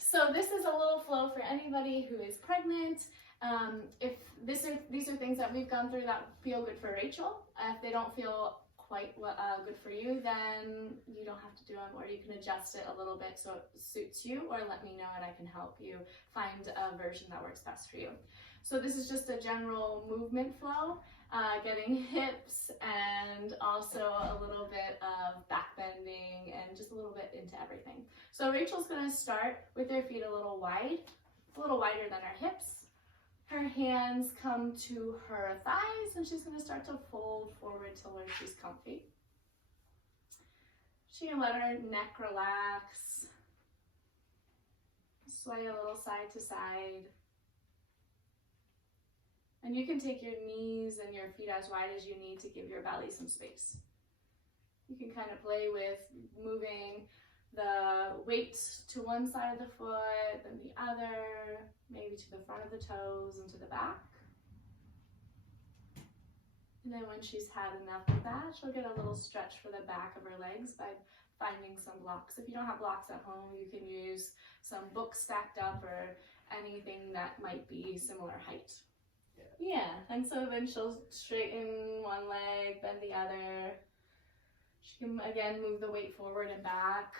so this is a little flow for anybody who is pregnant. If these are things that we've gone through that feel good for Rachel. If they don't feel quite good for you, then you don't have to do them, or you can adjust it a little bit so it suits you, or let me know and I can help you find a version that works best for you. So this is just a general movement flow, getting hips and also a little bit of back bending and just a little bit into everything. So Rachel's going to start with her feet a little wider than her hips. Her hands come to her thighs and she's going to start to fold forward to where she's comfy. She can let her neck relax, sway a little side to side. And you can take your knees and your feet as wide as you need to give your belly some space. You can kind of play with moving the weight to one side of the foot, then the other, maybe to the front of the toes and to the back. And then when she's had enough of that, she'll get a little stretch for the back of her legs by finding some blocks. If you don't have blocks at home, you can use some books stacked up or anything that might be similar height. Yeah, and so then she'll straighten one leg, bend the other. She can again move the weight forward and back.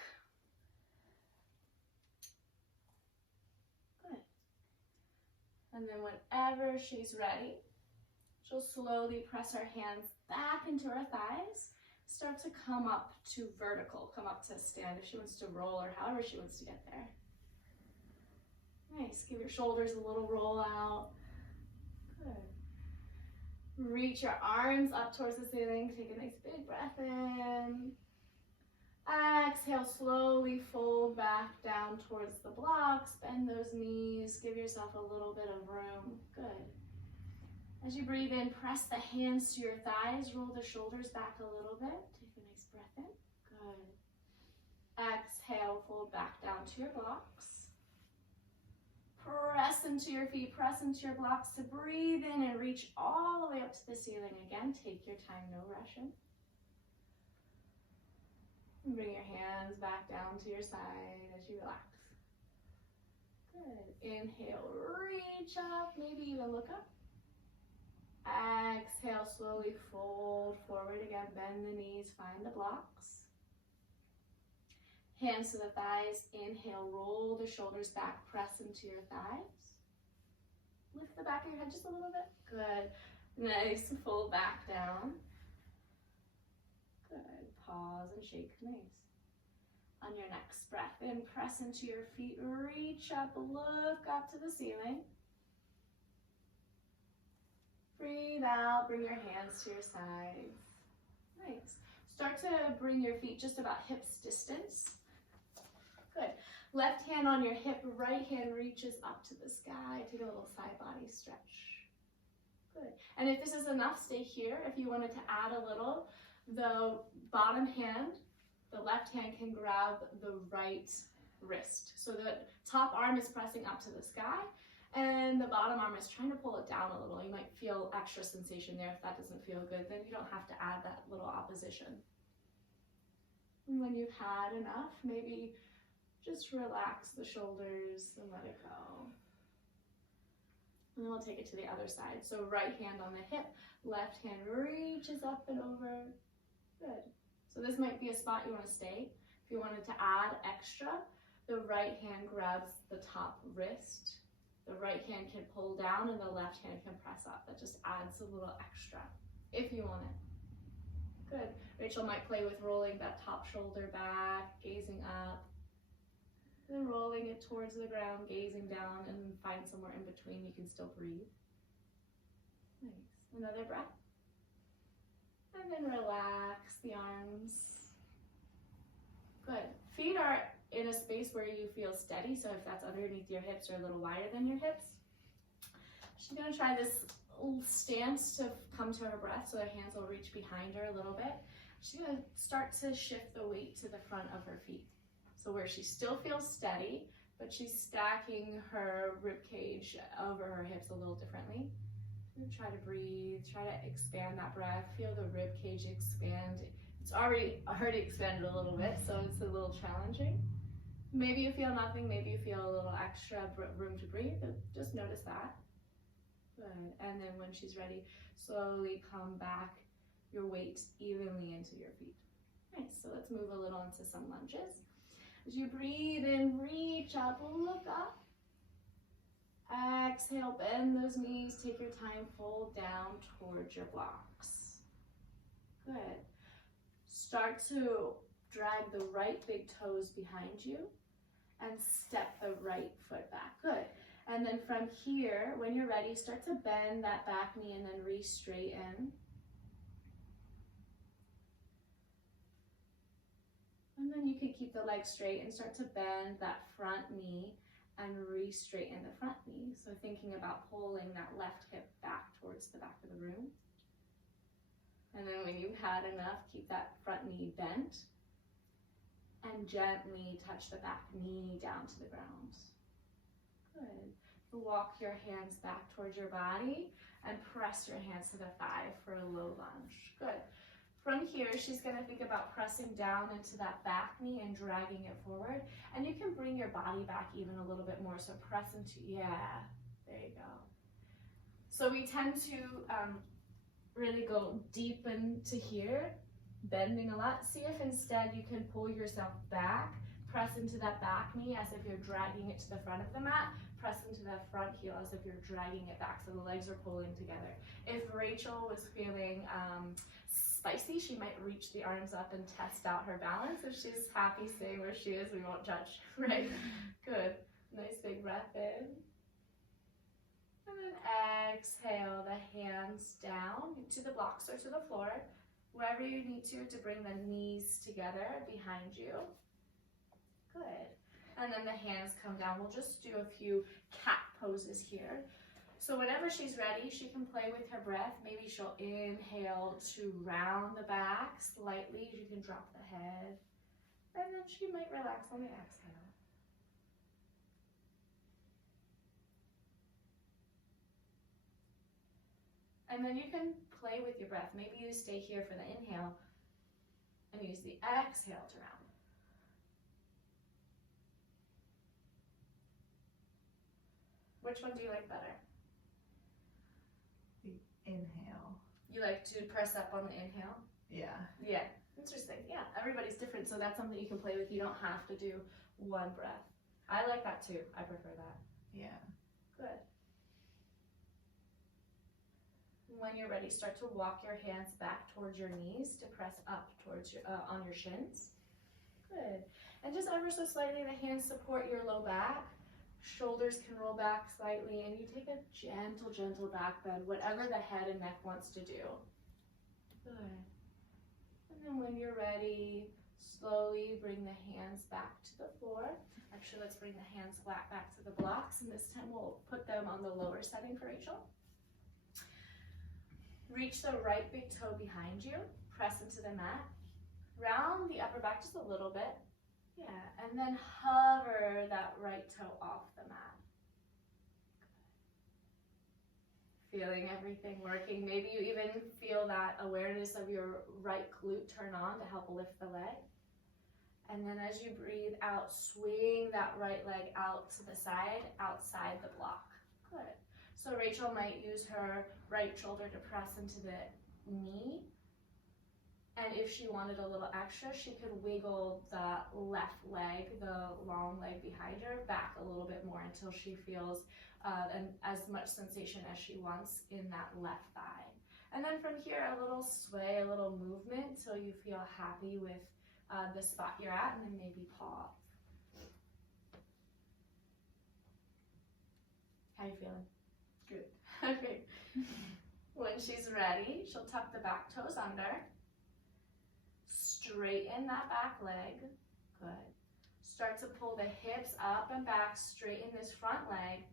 Good. And then whenever she's ready, she'll slowly press her hands back into her thighs, start to come up to vertical, come up to stand if she wants to roll or however she wants to get there. Nice, give your shoulders a little roll out. Good. Reach your arms up towards the ceiling. Take a nice big breath in. Exhale, slowly fold back down towards the blocks. Bend those knees. Give yourself a little bit of room. Good. As you breathe in, press the hands to your thighs. Roll the shoulders back a little bit. Take a nice breath in. Good. Exhale, fold back down to your blocks. Press into your feet, press into your blocks to breathe in and reach all the way up to the ceiling again. Take your time, no rushing. And bring your hands back down to your side as you relax. Good. Inhale, reach up, maybe even look up. Exhale, slowly fold forward again. Bend the knees, find the blocks. Hands to the thighs, inhale, roll the shoulders back, press into your thighs. Lift the back of your head just a little bit. Good. Nice, fold back down. Good. Pause and shake the knees. On your next breath in, press into your feet, reach up, look up to the ceiling. Breathe out, bring your hands to your sides. Nice. Start to bring your feet just about hips distance. Good. Left hand on your hip, right hand reaches up to the sky. Take a little side body stretch. Good. And if this is enough, stay here. If you wanted to add a little, the bottom hand, the left hand can grab the right wrist. So the top arm is pressing up to the sky, and the bottom arm is trying to pull it down a little. You might feel extra sensation there. If that doesn't feel good, then you don't have to add that little opposition. And when you've had enough, maybe just relax the shoulders and let it go. And then we'll take it to the other side. So right hand on the hip, left hand reaches up and over. Good. So this might be a spot you want to stay. If you wanted to add extra, the right hand grabs the top wrist. The right hand can pull down and the left hand can press up. That just adds a little extra if you want it. Good. Rachel might play with rolling that top shoulder back, gazing up. Then rolling it towards the ground, gazing down, and find somewhere in between you can still breathe. Nice. Another breath. And then relax the arms. Good. Feet are in a space where you feel steady, so if that's underneath your hips or a little wider than your hips. She's going to try this stance to come to her breath, so her hands will reach behind her a little bit. She's going to start to shift the weight to the front of her feet. So where she still feels steady, but she's stacking her rib cage over her hips a little differently. Try to breathe, try to expand that breath, feel the rib cage expand. It's already expanded a little bit, so it's a little challenging. Maybe you feel nothing, maybe you feel a little extra room to breathe. Just notice that. Good. And then when she's ready, slowly come back your weight evenly into your feet. Nice. So let's move a little into some lunges. As you breathe in, reach up, look up. Exhale, bend those knees, take your time, fold down towards your blocks. Good. Start to drag the right big toes behind you and step the right foot back. Good. And then from here, when you're ready, start to bend that back knee and then re-straighten. And then you can keep the leg straight and start to bend that front knee and re-straighten the front knee. So thinking about pulling that left hip back towards the back of the room. And then when you've had enough, keep that front knee bent and gently touch the back knee down to the ground. Good. Walk your hands back towards your body and press your hands to the thigh for a low lunge. Good. From here, she's going to think about pressing down into that back knee and dragging it forward. And you can bring your body back even a little bit more. So press into, yeah, there you go. So we tend to really go deep into here, bending a lot. See if instead you can pull yourself back, press into that back knee as if you're dragging it to the front of the mat, press into that front heel as if you're dragging it back so the legs are pulling together. If Rachel was feeling spicy, she might reach the arms up and test out her balance. If she's happy staying where she is, we won't judge, right? Good. Nice big breath in. And then exhale the hands down to the blocks or to the floor, wherever you need to bring the knees together behind you. Good. And then the hands come down. We'll just do a few cat poses here. So whenever she's ready, she can play with her breath. Maybe she'll inhale to round the back slightly. You can drop the head. And then she might relax on the exhale. And then you can play with your breath. Maybe you stay here for the inhale and use the exhale to round. Which one do you like better? The inhale. You like to press up on the inhale? Yeah. Yeah, interesting. Yeah, everybody's different, so that's something you can play with. You don't have to do one breath. I like that too. I prefer that. Yeah. Good. When you're ready, start to walk your hands back towards your knees to press up towards your, on your shins. Good. And just ever so slightly, the hands support your low back. Shoulders can roll back slightly, and you take a gentle, gentle back bend, whatever the head and neck wants to do. Good. And then when you're ready, slowly bring the hands back to the floor. Actually, let's bring the hands flat back to the blocks, and this time we'll put them on the lower setting for Rachel. Reach the right big toe behind you, press into the mat. Round the upper back just a little bit. Yeah, and then hover that right toe off the mat. Feeling everything working. Maybe you even feel that awareness of your right glute turn on to help lift the leg. And then as you breathe out, swing that right leg out to the side, outside the block. Good. So Rachel might use her right shoulder to press into the knee. And if she wanted a little extra, she could wiggle the left leg, the long leg behind her, back a little bit more until she feels as much sensation as she wants in that left thigh. And then from here, a little sway, a little movement till you feel happy with the spot you're at, and then maybe pause. How are you feeling? Good. Okay. When she's ready, she'll tuck the back toes under. Straighten that back leg. Good. Start to pull the hips up and back, straighten this front leg.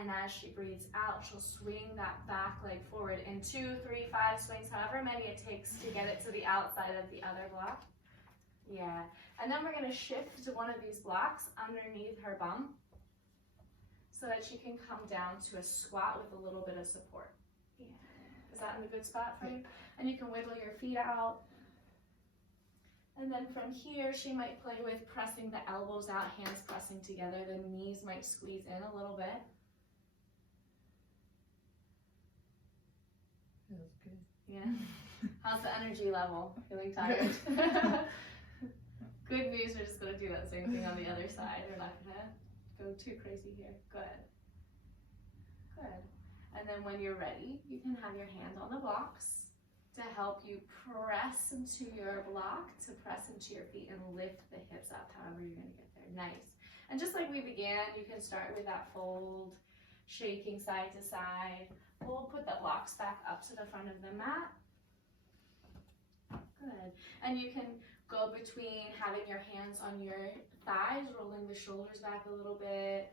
And as she breathes out, she'll swing that back leg forward in 2, 3, 5 swings, however many it takes to get it to the outside of the other block. Yeah. And then we're going to shift to one of these blocks underneath her bum so that she can come down to a squat with a little bit of support. Yeah. Is that in a good spot for you? And you can wiggle your feet out. And then from here, she might play with pressing the elbows out, hands pressing together. The knees might squeeze in a little bit. Feels good. Yeah. How's the energy level? Feeling tired? Good news, we're just going to do that same thing on the other side. We're not going to go too crazy here. Good. Good. And then when you're ready, you can have your hand on the blocks to help you press into your block, to press into your feet and lift the hips up, however you're going to get there. Nice. And just like we began, you can start with that fold, shaking side to side. We'll put the blocks back up to the front of the mat. Good. And you can go between having your hands on your thighs, rolling the shoulders back a little bit,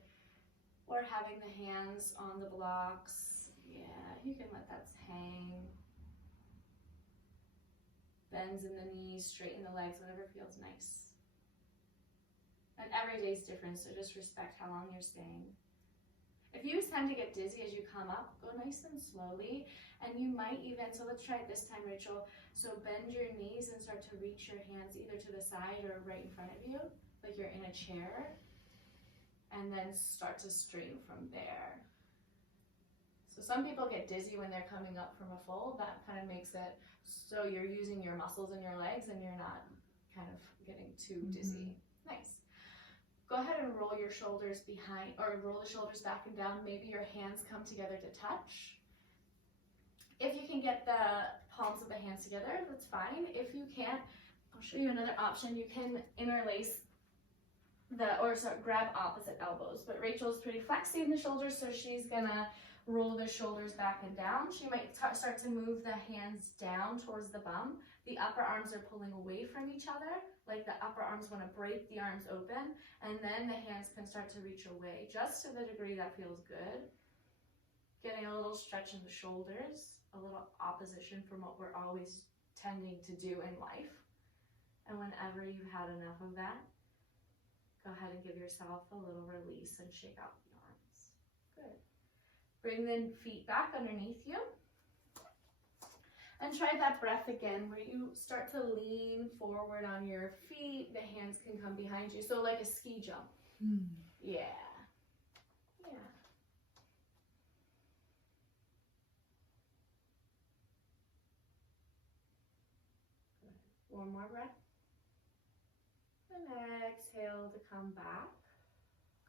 or having the hands on the blocks. Yeah, you can let that hang. Bends in the knees, straighten the legs, whatever feels nice. And every day's different, so just respect how long you're staying. If you tend to get dizzy as you come up, go nice and slowly. And you might even, so let's try it this time, Rachel. So bend your knees and start to reach your hands either to the side or right in front of you, like you're in a chair. And then start to straighten from there. So some people get dizzy when they're coming up from a fold. That kind of makes it so you're using your muscles in your legs and you're not kind of getting too dizzy. Nice. Go ahead and roll your shoulders behind, or roll the shoulders back and down. Maybe your hands come together to touch. If you can get the palms of the hands together, that's fine. If you can't, I'll show you another option. You can interlace grab opposite elbows. But Rachel's pretty flexy in the shoulders, so she's gonna roll the shoulders back and down. She might start to move the hands down towards the bum. The upper arms are pulling away from each other, like the upper arms want to break the arms open, and then the hands can start to reach away, just to the degree that feels good. Getting a little stretch in the shoulders, a little opposition from what we're always tending to do in life. And whenever you've had enough of that, go ahead and give yourself a little release and shake out the arms. Good. Bring the feet back underneath you. And try that breath again where you start to lean forward on your feet. The hands can come behind you. So like a ski jump. Yeah. Yeah. Good. One more breath. And exhale to come back.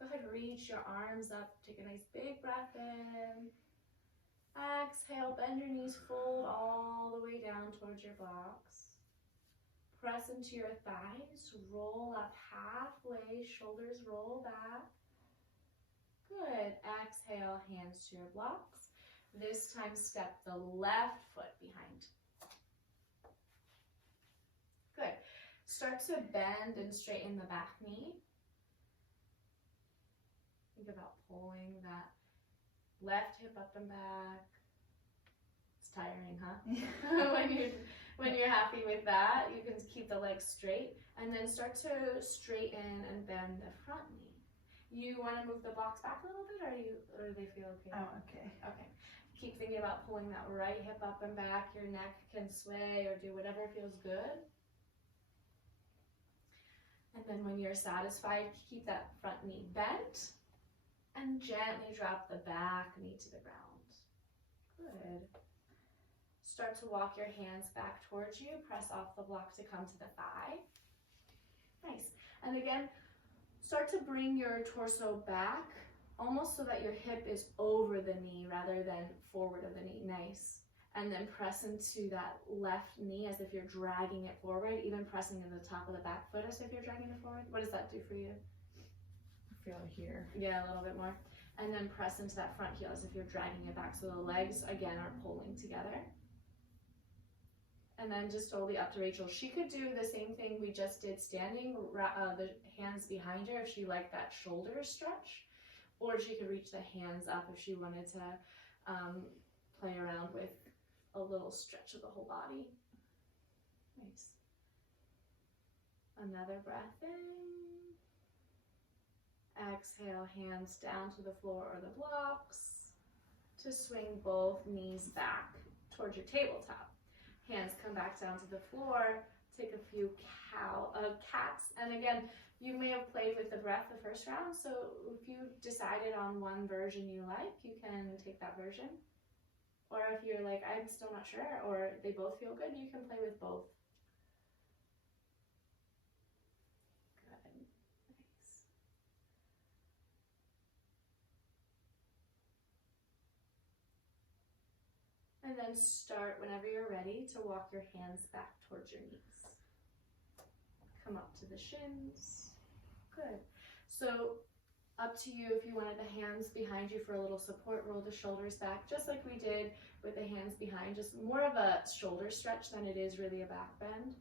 Go ahead, reach your arms up. Take a nice big breath in. Exhale, bend your knees, fold all the way down towards your blocks. Press into your thighs, roll up halfway, shoulders roll back. Good. Exhale, hands to your blocks. This time, step the left foot behind. Good. Start to bend and straighten the back knee. Think about pulling that left hip up and back. It's tiring, huh? when you're happy with that, you can keep the legs straight and then start to straighten and bend the front knee. You want to move the blocks back a little bit, or do they feel okay? Oh, okay. Okay. Keep thinking about pulling that right hip up and back. Your neck can sway or do whatever feels good. And then when you're satisfied, keep that front knee bent. And gently drop the back knee to the ground. Good. Start to walk your hands back towards you. Press off the block to come to the thigh. Nice. And again, start to bring your torso back, almost so that your hip is over the knee rather than forward of the knee. Nice. And then press into that left knee as if you're dragging it forward, even pressing in the top of the back foot as if you're dragging it forward. What does that do for you? Feel here. Yeah, a little bit more. And then press into that front heel as if you're dragging it back. So the legs, again, are pulling together. And then just slowly up to Rachel. She could do the same thing we just did standing, the hands behind her if she liked that shoulder stretch. Or she could reach the hands up if she wanted to play around with a little stretch of the whole body. Nice. Another breath in. Exhale, hands down to the floor or the blocks to swing both knees back towards your tabletop. Hands come back down to the floor take a few cats. And again, you may have played with the breath the first round, so if you decided on one version you like, you can take that version. Or if you're like, I'm still not sure, or they both feel good, you can play with both. Good, nice. And then start whenever you're ready to walk your hands back towards your knees. Come up to the shins. Good. So up to you if you wanted the hands behind you for a little support. Roll the shoulders back just like we did with the hands behind. Just more of a shoulder stretch than it is really a back bend.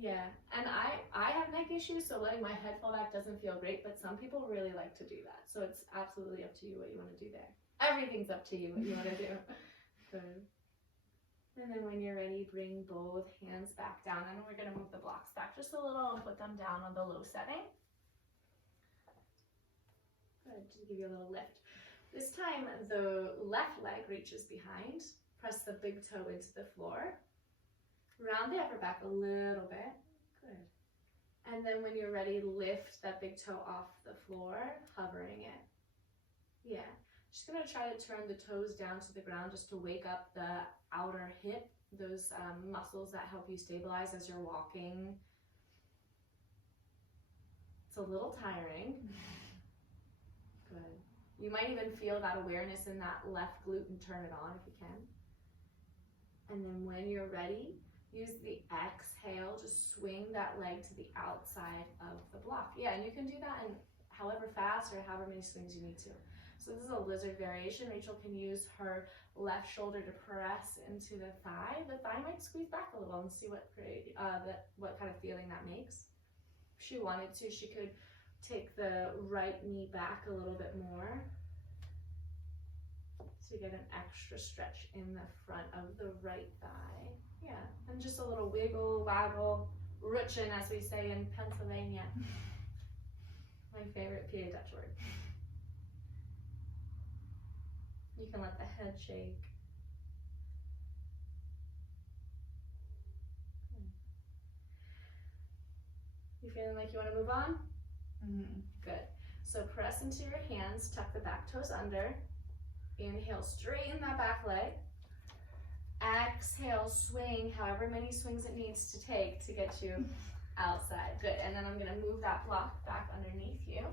Yeah, and I have neck issues, so letting my head fall back doesn't feel great, but some people really like to do that. So it's absolutely up to you what you want to do there. Everything's up to you what you want to do. Good. And then when you're ready, bring both hands back down, and we're going to move the blocks back just a little and put them down on the low setting. Good, just give you a little lift. This time, the left leg reaches behind. Press the big toe into the floor. Round the upper back a little bit. Good. And then when you're ready, lift that big toe off the floor, hovering it. Yeah. Just going to try to turn the toes down to the ground just to wake up the outer hip, those muscles that help you stabilize as you're walking. It's a little tiring. Good. You might even feel that awareness in that left glute and turn it on if you can. And then when you're ready, use the exhale, just swing that leg to the outside of the block. Yeah, and you can do that in however fast or however many swings you need to. So this is a lizard variation. Rachel can use her left shoulder to press into the thigh. The thigh might squeeze back a little and see what kind of feeling that makes. If she wanted to, she could take the right knee back a little bit more to get an extra stretch in the front of the right thigh. Yeah, and just a little wiggle, waggle, rutschen as we say in Pennsylvania. My favorite PA Dutch word. You can let the head shake. You feeling like you want to move on? Mm-hmm. Good. So press into your hands, tuck the back toes under. Inhale, straighten that back leg. Exhale, swing however many swings it needs to take to get you outside. Good. And then I'm going to move that block back underneath you.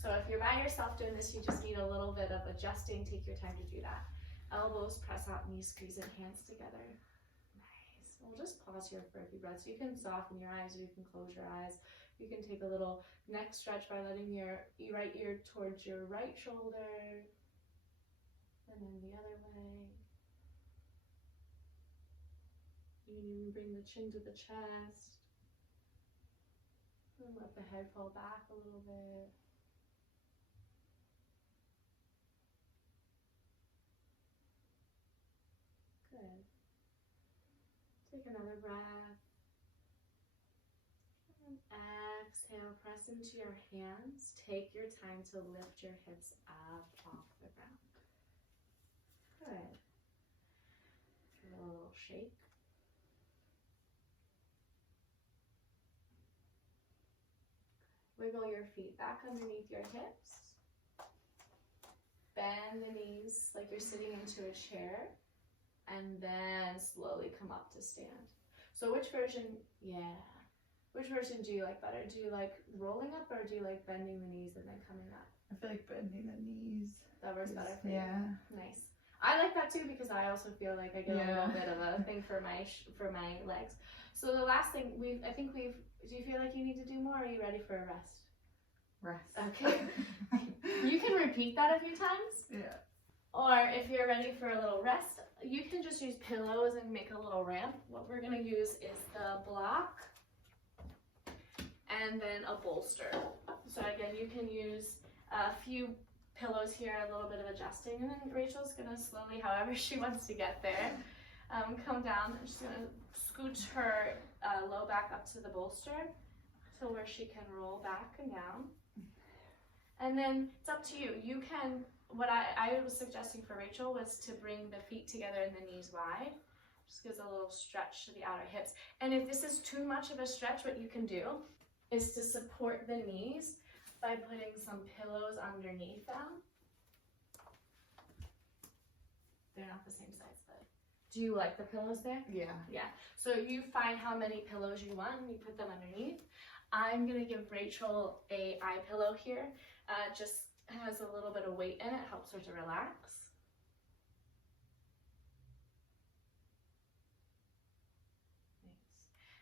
So if you're by yourself doing this, you just need a little bit of adjusting. Take your time to do that. Elbows press out, knees squeeze in, hands together. Nice. We'll just pause here for a few breaths. You can soften your eyes or you can close your eyes. You can take a little neck stretch by letting your right ear towards your right shoulder. And then the other way. You can even bring the chin to the chest. And let the head fall back a little bit. Good. Take another breath. And exhale, press into your hands. Take your time to lift your hips up off the ground. Good. Give it a little shake. Wiggle your feet back underneath your hips. Bend the knees like you're sitting into a chair. And then slowly come up to stand. So which version do you like better? Do you like rolling up or do you like bending the knees and then coming up? I feel like bending the knees. That works better for you? Yeah. Nice. I like that too because I also feel like I get a little bit of a thing for my legs. So the last thing do you feel like you need to do more or are you ready for a rest? Rest. Okay. You can repeat that a few times. Yeah. Or if you're ready for a little rest, you can just use pillows and make a little ramp. What we're gonna use is the block and then a bolster. So again, you can use a few pillows here, a little bit of adjusting, and then Rachel's gonna slowly, however she wants to get there, come down. She's gonna scooch her low back up to the bolster to where she can roll back and down. And then it's up to you. You can, what I was suggesting for Rachel was to bring the feet together and the knees wide. Just gives a little stretch to the outer hips. And if this is too much of a stretch, what you can do is to support the knees by putting some pillows underneath them. They're not the same size, but do you like the pillows there? Yeah. Yeah. So you find how many pillows you want and you put them underneath. I'm gonna give Rachel a eye pillow here. Just has a little bit of weight in it, helps her to relax.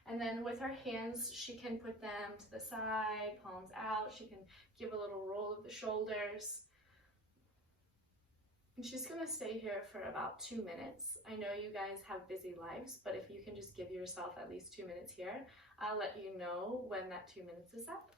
And then with her hands, she can put them to the side, palms out. She can give a little roll of the shoulders. And she's gonna stay here for about 2 minutes. I know you guys have busy lives, but if you can just give yourself at least 2 minutes here, I'll let you know when that 2 minutes is up.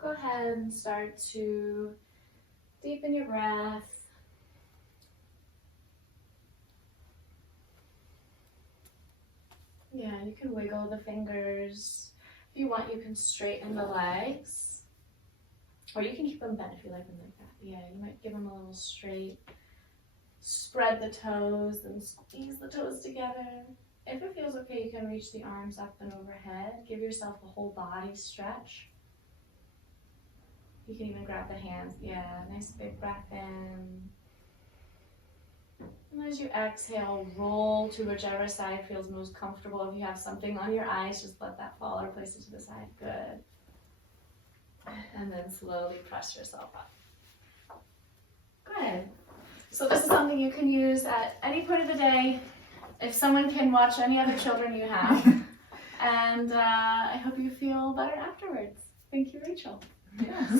Go ahead and start to deepen your breath. Yeah, you can wiggle the fingers. If you want, you can straighten the legs. Or you can keep them bent if you like them like that. Yeah, you might give them a little straight. Spread the toes and squeeze the toes together. If it feels okay, you can reach the arms up and overhead. Give yourself a whole body stretch. You can even grab the hands. Yeah, nice big breath in. And as you exhale, roll to whichever side feels most comfortable. If you have something on your eyes, just let that fall or place it to the side. Good. And then slowly press yourself up. Good. So this is something you can use at any point of the day. If someone can watch any other children you have. And I hope you feel better afterwards. Thank you, Rachel. Yes.